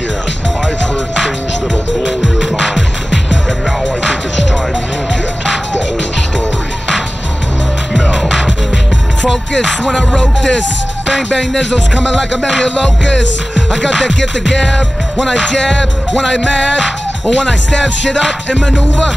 again. I've heard things that'll blow your mind. And now I think it's time you get the whole story. Now. Focus when I wrote this. Bang bang nizzles coming like a million locusts. I got that get the gab when I jab, when I mad, or when I stab shit up and maneuver.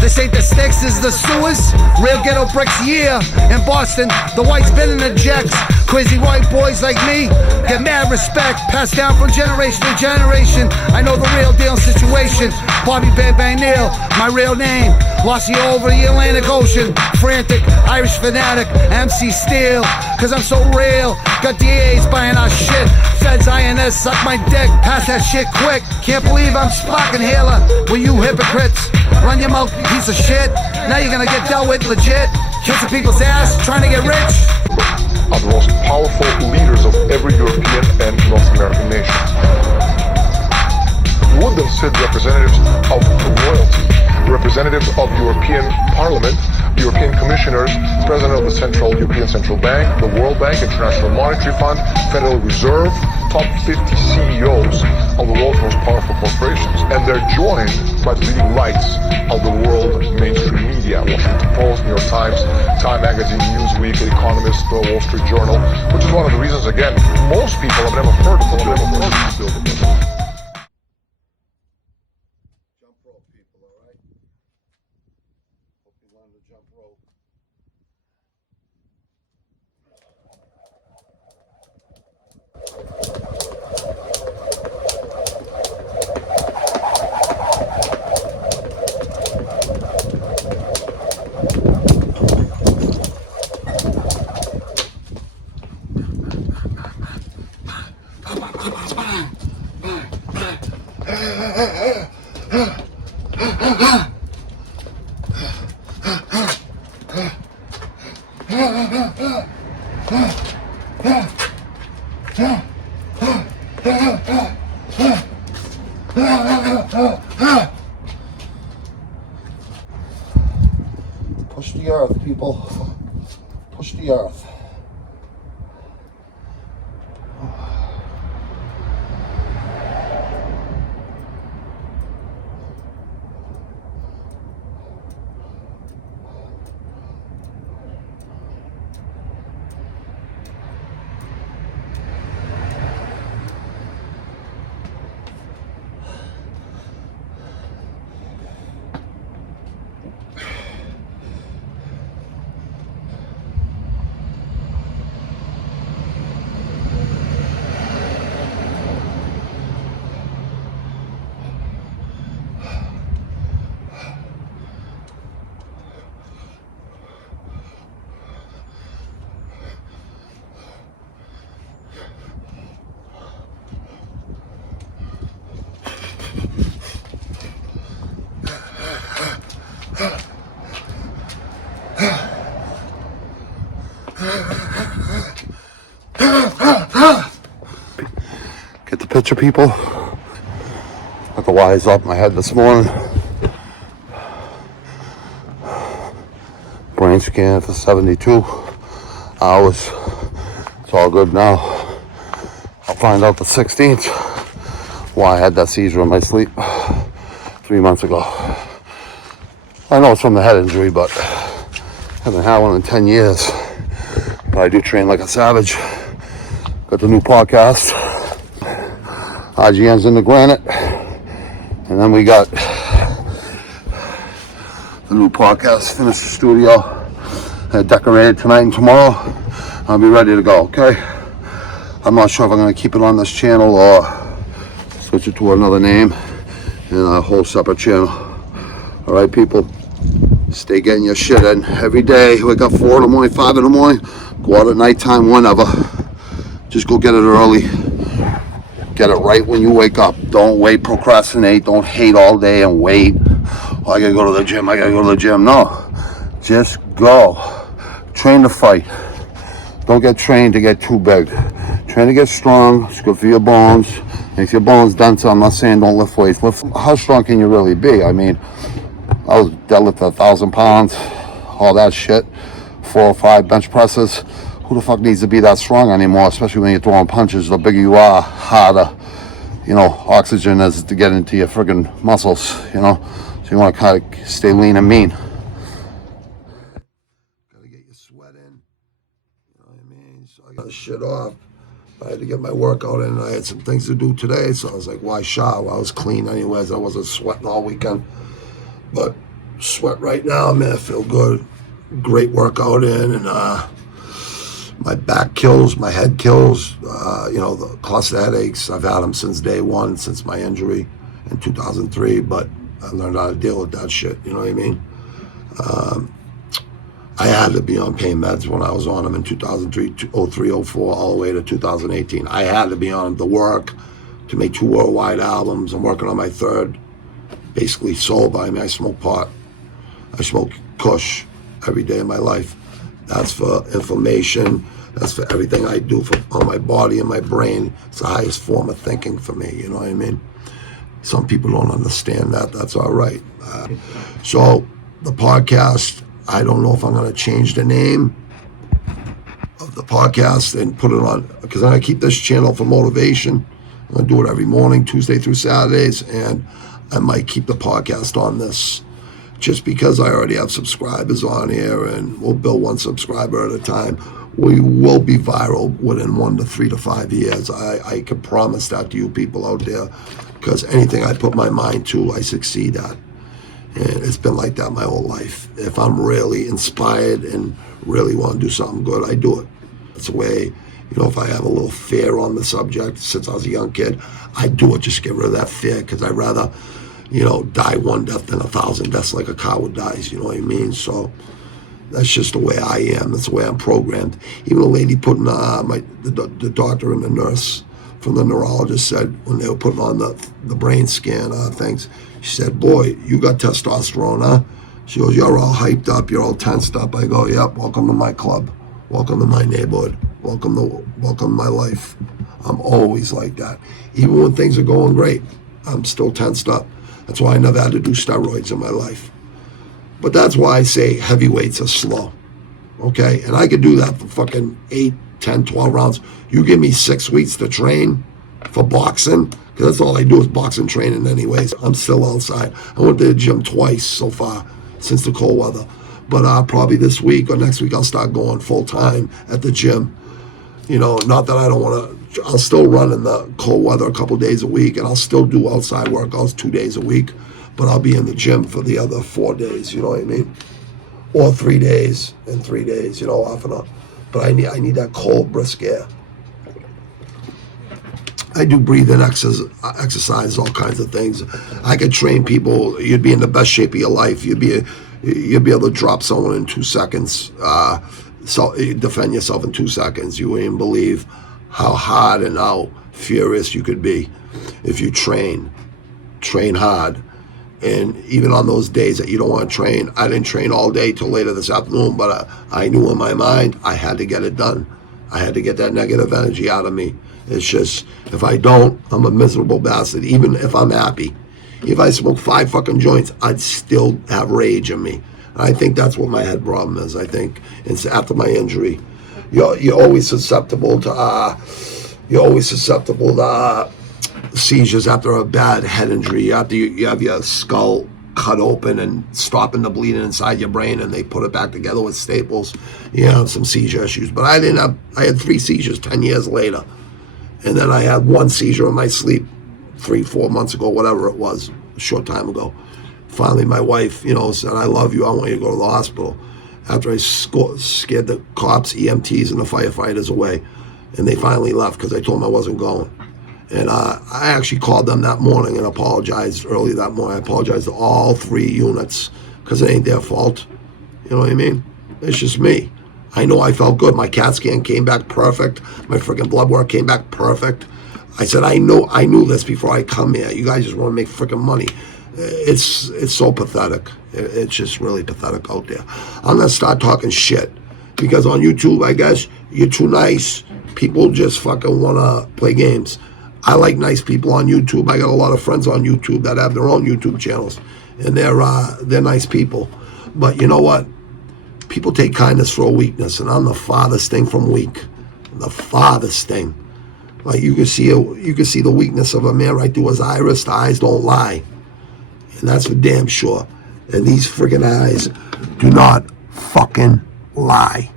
This ain't the sticks, this is the sewers. Real ghetto bricks, yeah. In Boston, the whites been in the jacks. Crazy white boys like me get mad respect, passed down from generation to generation. I know the real deal situation. Bobby Bang Bang Neil, my real name. Lost you over the Atlantic Ocean. Frantic, Irish fanatic, MC Steel. Cause I'm so real. Got DAs buying our shit. Feds INS suck my dick. Pass that shit quick. Can't believe I'm Spock and Hela. Well, you hypocrites. Run your mouth, piece of shit. Now you're gonna get dealt with legit. Kissing people's ass, trying to get rich. Are the most powerful leaders of every European and North American nation. With them sit representatives of royalty, representatives of European Parliament, European commissioners, President of the European Central Bank, the World Bank, International Monetary Fund, Federal Reserve, top 50 CEOs of the world's most powerful corporations. And they're joined by the leading lights of the world mainstream media, Washington Post, New York Times, Time Magazine, Newsweek, The Economist, The Wall Street Journal, which is one of the reasons, again, most people have never heard of this building. Jump rope, people, all right? Hope you learn to jump rope. Push the earth, people. Push the earth. Get the picture, people. Got the wires up my head this morning. Brain scan for 72 hours. It's all good now. I'll find out the 16th why I had that seizure in my sleep 3 months ago. I know it's from the head injury, but I haven't had one in 10 years. But I do train like a savage. Got the new podcast, IGN's in the granite. And then we got the new podcast, finished the studio, decorated tonight and tomorrow. I'll be ready to go, okay? I'm not sure if I'm going to keep it on this channel or switch it to another name and a whole separate channel. All right, people, stay getting your shit in every day. Wake up 4 in the morning, 5 in the morning, go out at nighttime, whenever. Just go get it early. Get it right when you wake up. Don't wait, procrastinate. Don't hate all day and wait. Oh, I gotta go to the gym. I gotta go to the gym. No, just go. Train to fight. Don't get trained to get too big. Train to get strong. It's good for your bones. Makes your bones denser. I'm not saying don't lift weights. How strong can you really be? I mean, I was deadlifting 1,000 pounds, all that shit. 4 or 5 bench presses. Who the fuck needs to be that strong anymore? Especially when you're throwing punches. The bigger you are, harder oxygen as to get into your friggin' muscles, So you want to kind of stay lean and mean. Gotta get your sweat in, you know what I mean? So I got shit off. I had to get my workout in. I had some things to do today, so I was like, why shower? I was clean anyways. I wasn't sweating all weekend. But sweat right now, man, I feel good. Great workout in, and my back kills, my head kills. The cluster headaches, I've had them since day one, since my injury in 2003, but I learned how to deal with that shit, you know what I mean? I had to be on pain meds when I was on them in 2003, 03, 04, all the way to 2018. I had to be on them to work, to make 2 worldwide albums. I'm working on my 3rd, basically sold by me. I smoke pot. I smoke kush every day of my life. That's for inflammation. That's for everything I do on my body and my brain. It's the highest form of thinking for me, you know what I mean? Some people don't understand that. That's all right. So the podcast, I don't know if I'm going to change the name of the podcast and put it on, because I'm going to keep this channel for motivation. I'm going to do it every morning, Tuesday through Saturdays, and I might keep the podcast on this just because I already have subscribers on here, and we'll build 1 subscriber at a time. We will be viral within 1 to 3 to 5 years. I can promise that to you people out there, because anything I put my mind to, I succeed at. And it's been like that my whole life. If I'm really inspired and really want to do something good, I do it. It's a way, if I have a little fear on the subject since I was a young kid, I do it just to get rid of that fear, because I'd rather, die 1 death than 1,000 deaths like a coward dies, you know what I mean? So that's just the way I am. That's the way I'm programmed. Even a lady putting, the doctor and the nurse from the neurologist said, when they were putting on the brain scan things, she said, boy, you got testosterone, huh? She goes, you're all hyped up, you're all tensed up. I go, yep, welcome to my club. Welcome to my neighborhood. Welcome to my life. I'm always like that. Even when things are going great, I'm still tensed up. That's why I never had to do steroids in my life. But that's why I say heavyweights are slow, okay? And I could do that for fucking 8, 10, 12 rounds. You give me 6 weeks to train for boxing, because that's all I do is boxing training anyways. I'm still outside. I went to the gym twice so far since the cold weather. But probably this week or next week I'll start going full time at the gym. Not that I don't want to, I'll still run in the cold weather a couple days a week, and I'll still do outside workouts 2 days a week, but I'll be in the gym for the other 4 days, you know what I mean? Or 3 days and 3 days, off and on. But I need that cold, brisk air. I do breathing exercise, all kinds of things. I could train people. You'd be in the best shape of your life. You'd be able to drop someone in 2 seconds. So defend yourself in 2 seconds. You wouldn't believe how hard and how furious you could be if you train hard. And even on those days that you don't want to train, I didn't train all day till later this afternoon, but I knew in my mind I had to get it done. I had to get that negative energy out of me. It's just, if I don't, I'm a miserable bastard. Even if I'm happy, if I smoke 5 fucking joints, I'd still have rage in me. And I think that's what my head problem is. I think it's after my injury. You're always susceptible to seizures after a bad head injury. After you have your skull cut open and stopping the bleeding inside your brain, and they put it back together with staples. You have some seizure issues. But I had 3 seizures 10 years later. And then I had 1 seizure in my sleep 3-4 months ago, whatever it was, a short time ago. Finally, my wife, said, I love you, I want you to go to the hospital. After I scared the cops, EMTs, and the firefighters away. And they finally left because I told them I wasn't going. And I actually called them that morning and apologized early that morning. I apologized to all 3 units because it ain't their fault. You know what I mean? It's just me. I know I felt good. My CAT scan came back perfect. My freaking blood work came back perfect. I said, I knew this before I come here. You guys just want to make freaking money. It's so pathetic. It's just really pathetic out there. I'm going to start talking shit because on YouTube, I guess, you're too nice. People just fucking want to play games. I like nice people on YouTube. I got a lot of friends on YouTube that have their own YouTube channels, and they're nice people. But you know what? People take kindness for a weakness, and I'm the farthest thing from weak. The farthest thing. Like you can see the weakness of a man right through his iris. The eyes don't lie, and that's for damn sure. And these friggin' eyes do not fucking lie.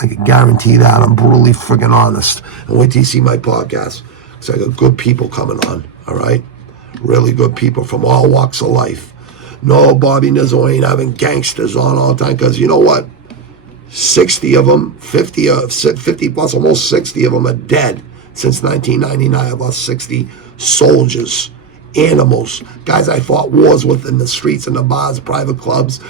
I can guarantee that. I'm brutally friggin' honest. And wait till you see my podcast. Because I got good people coming on, all right? Really good people from all walks of life. No, Bobby Nizzo ain't having gangsters on all the time, because you know what? 60 of them, 50 plus, almost 60 of them are dead since 1999. I've lost 60 soldiers, animals, guys I fought wars with in the streets and the bars, private clubs,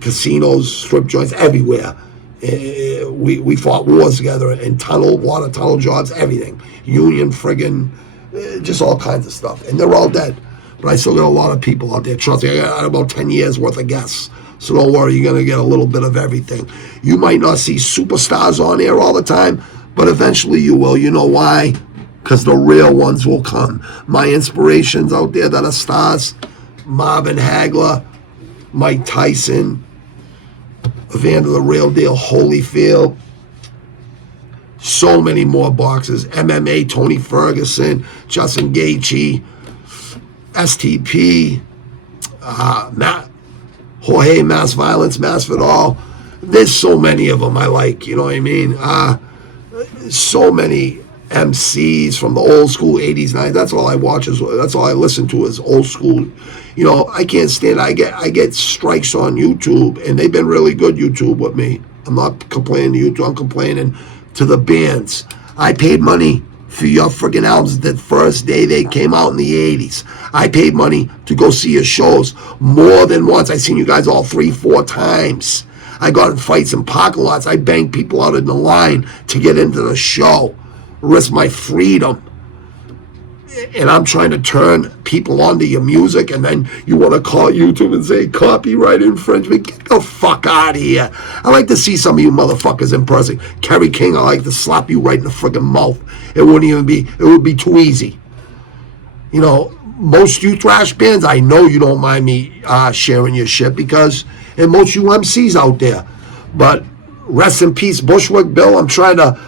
casinos, strip joints, everywhere. We fought wars together in water tunnel jobs, everything. Union friggin', just all kinds of stuff. And they're all dead. But I still got a lot of people out there. Trust me, I got about 10 years worth of guests. So don't worry, you're going to get a little bit of everything. You might not see superstars on air all the time, but eventually you will. You know why? Because the real ones will come. My inspirations out there that are stars, Marvin Hagler, Mike Tyson, Evander the Real Deal Holyfield, so many more boxers, MMA, Tony Ferguson, Justin Gaethje, STP, Jorge Mass Violence, Masvidal. There's so many of them I like, you know what I mean? So many MCs from the old school 80s, 90s. That's all I watch, that's all I listen to is old school. You know, I can't stand, I get strikes on YouTube, and they've been really good, YouTube, with me. I'm not complaining to YouTube, I'm complaining to the bands. I paid money for your friggin' albums the first day they came out in the 80s. I paid money to go see your shows more than once. I seen you guys all 3-4 times. I got in fights in parking lots. I banged people out in the line to get into the show, risk my freedom. And I'm trying to turn people onto your music, and then you want to call YouTube and say copyright infringement. Get the fuck out of here. I like to see some of you motherfuckers in person. Kerry King, I like to slap you right in the friggin' mouth. It would be too easy. You know, most you thrash bands, I know you don't mind me sharing your shit, because, and most you MCs out there. But rest in peace, Bushwick Bill. I'm trying to,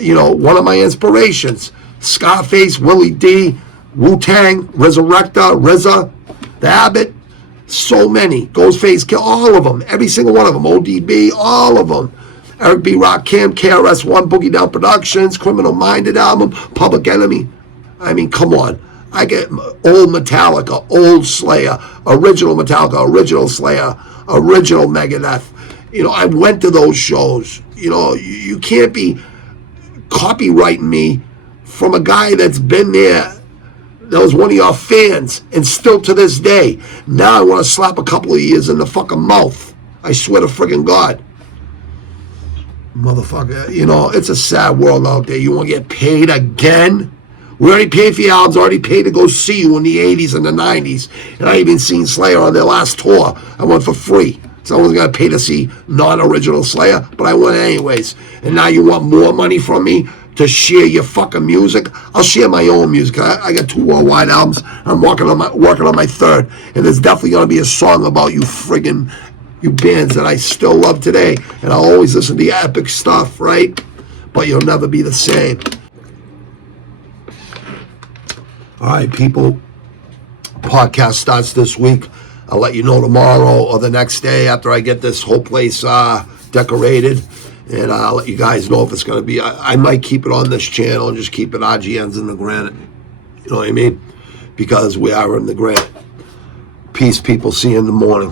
you know, one of my inspirations. Scarface, Willie D, Wu-Tang, Resurrector, RZA, The Abbott, so many. Ghostface, all of them, every single one of them. ODB, all of them. Eric B. Rakim, KRS-One, Boogie Down Productions, Criminal Minded album, Public Enemy. I mean, come on. I get old Metallica, old Slayer, original Metallica, original Slayer, original Megadeth. You know, I went to those shows. You know, you can't be copyrighting me from a guy that's been there, that was one of your fans, and still to this day. Now I want to slap a couple of years in the fucking mouth. I swear to friggin' God. Motherfucker, you know, it's a sad world out there. You want to get paid again? We already paid for your albums, already paid to go see you in the 80s and the 90s. And I even seen Slayer on their last tour. I went for free. Someone's got to pay to see non-original Slayer, but I went anyways. And now you want more money from me to share your fucking music? I'll share my own music. I got 2 worldwide albums. I'm working on my third. And there's definitely going to be a song about you bands that I still love today. And I'll always listen to your epic stuff, right? But you'll never be the same. All right, people. Podcast starts this week. I'll let you know tomorrow or the next day after I get this whole place decorated. And I'll let you guys know if it's going to be. I might keep it on this channel and just keep it RGNs in the granite. You know what I mean? Because we are in the granite. Peace, people. See you in the morning.